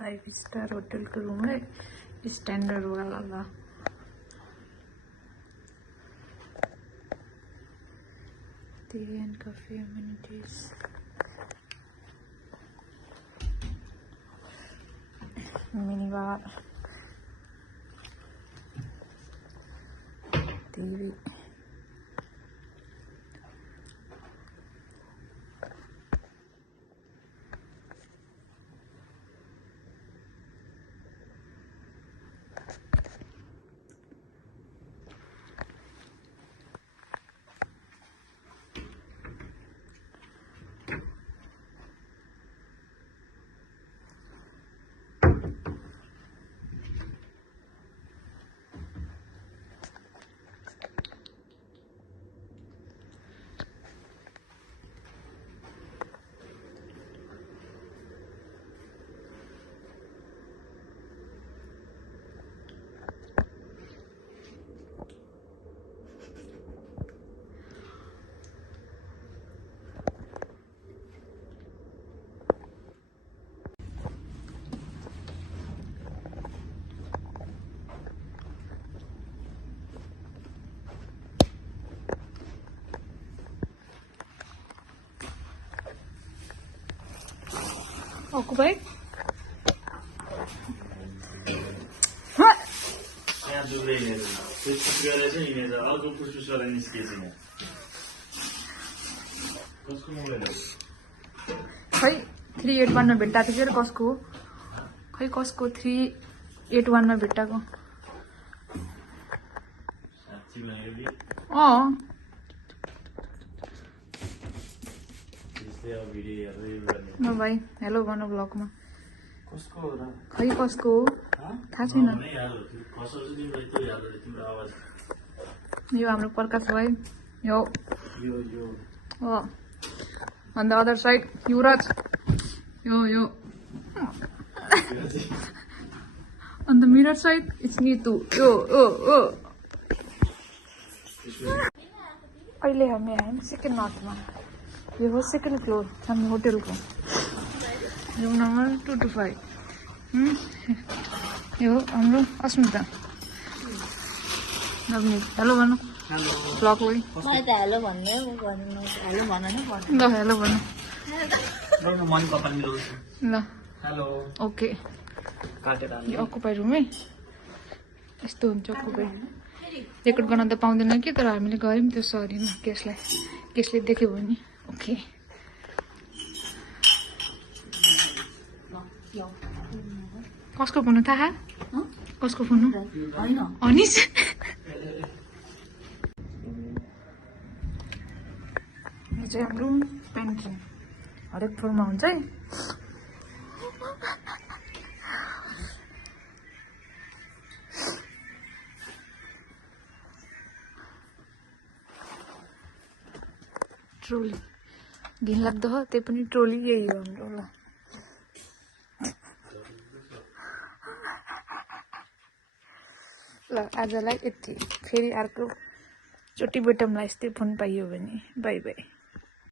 5 star hotel को room है standard वाला T and coffee amenities mini bar TV Occupy. यहाँ दुब्रे इमेज पुस गरेर चाहिँ इमेज अर्को पुस गरेर निस्किएछ यहाँ कसको मोबाइल हो खै 381 मा भेट्टाएको थियो कसको खै कसको 381 मा भेट्टाएको साच्चै भनेको त्यस्तै अब भिडियो हेर्दै गर्ने न भाइ हेलो भन्नु ब्लगमा कसको हो र खै कसको थाहा छैन कसो चाहिँ तिम्रो त्यो याद हो तिम्रो आवाज यो हाम्रो प्रकाश भाइ यो यो हो on the other side Yuvraj यो on the mirror side it's Neetu यो अहिले हामी आयौँ सेकेन्ड नर्थमा यो हो सेकेन्ड फ्लोर हामी होटलको रुम नम्बर 225 यो हो हाम्रो अस्मिता नवनीत हेलो भन्नु ब्लग वही हेलो भन्ने हेलो भन न ल हेलो भन्नु मन कपाल मिलाउँछु ल हेलो ओके काटेर यो अकुपाई रुम है यस्तो हुन्छ अकुपाई रेकर्ड गर्न त पाउँदैन कि तर हामीले गऱ्यौँ त्यो सरीमा केसले देख्यो भने ओके कसको फोन थाहा कसको फोन हो अनिस यो चाहिँ हाम्रो पेन्ट्री हरेक फ्लोरमा हुन्छ है ट्रोली घिनलाग्दो हो त्यही पनि ट्रोली यही हो हाम्रो ल ल आजलाई यति फेरि अर्को चोटि बटमलाई यस्तै फोन पाइयो भने बाई बाई